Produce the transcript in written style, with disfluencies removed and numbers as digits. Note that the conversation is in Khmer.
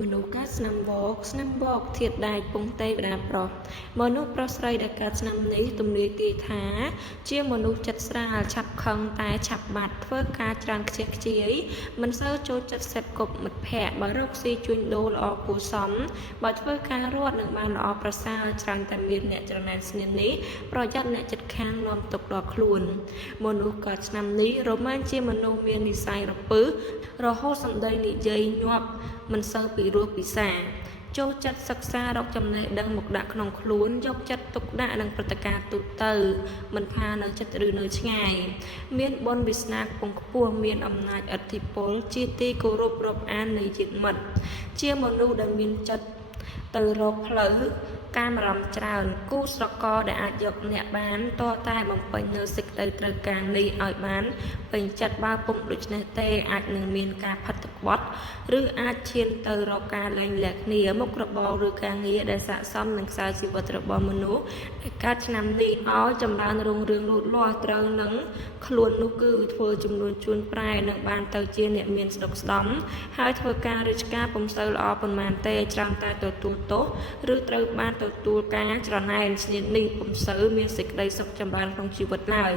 មនុស្សកើតឆ្នាំវកធាតុដែកពងតេវតាប្រុសមនុស្សប្រុសស្រីដែលកើតឆ្នាំនេះទំនាយទាយថាជាមនុស្សចិត្តស្រាលឆាប់ខឹងតែឆាប់បាត់ធ្វើការច្រើនខ្ជះខ្ជាយមិនសូវចូលចិត្តសេពគប់មិត្តភ័ក្តិបើរកស៊ីជួញដូរល្អគួរសមបើធ្វើការរត់នឹងបានល្អប្រសើរច្រើនតែមានអ្នកច្រណែនស្នាមនេះប្រយ័ត្នអ្នកចិត្តខាងនាំទុកដល់ខ្លួនមនុស្សកើតឆ្នាំនេះរមែងជាមនុស្សមាននិស្ស័យរពឹសរហូតសម្ដីនិយាយញាប់មិនសូវពីរោះពិសាចូលចិត្តសិក្សារកចំណេះដឹងមកដាក់ក្នុងខ្លួនយកចិត្តទុកដាក់នឹងព្រឹត្តិការណ៍ទូទៅមិនថានៅចិត្តឬនៅឆ្ងាយមានបុណ្យវាសនាខ្ពង់ខ្ពស់មានអំណាចឥទ្ធិពលជាទីគោរពរាប់អាននៃជាតិមិត្តជាមនុស្សដែលមានចិត្តទៅរកផ្លូវការអារម្មណ៍ច្រើនគូស្រករដែលអាចយកអ្នកបានតតែបំពេញនៅសេចក្តីត្រូវការនេះឲ្យបានពេញចិត្តបើពុំដូច្នេះទេអាចនឹងមានការផាត់ក្បត់ឬអាចឈានទៅរកការលែងលះគ្នាមុខរបរឬការងារដែលស័ក្តិសមនឹងខ្សែជីវិតរបស់មនុស្សដែលកើតឆ្នាំនេះឲ្យចម្រើនរុងរឿងលូតលាស់ត្រូវនឹងខ្លួននោះគឺធ្វើចំនួនជួនប្រែនឹងបានទៅជាអ្នកមានស្ដុកស្ដំហើយធ្វើការរាជការពុំសូវល្អប៉ុន្មានទេច្រើនតែទទួលទោសឬត្រូវបានទទួលការច្រណែនស្នៀតនេះពុំសូវមានសេចក្តីសុខចម្រើនក្នុងជីវិតឡើយ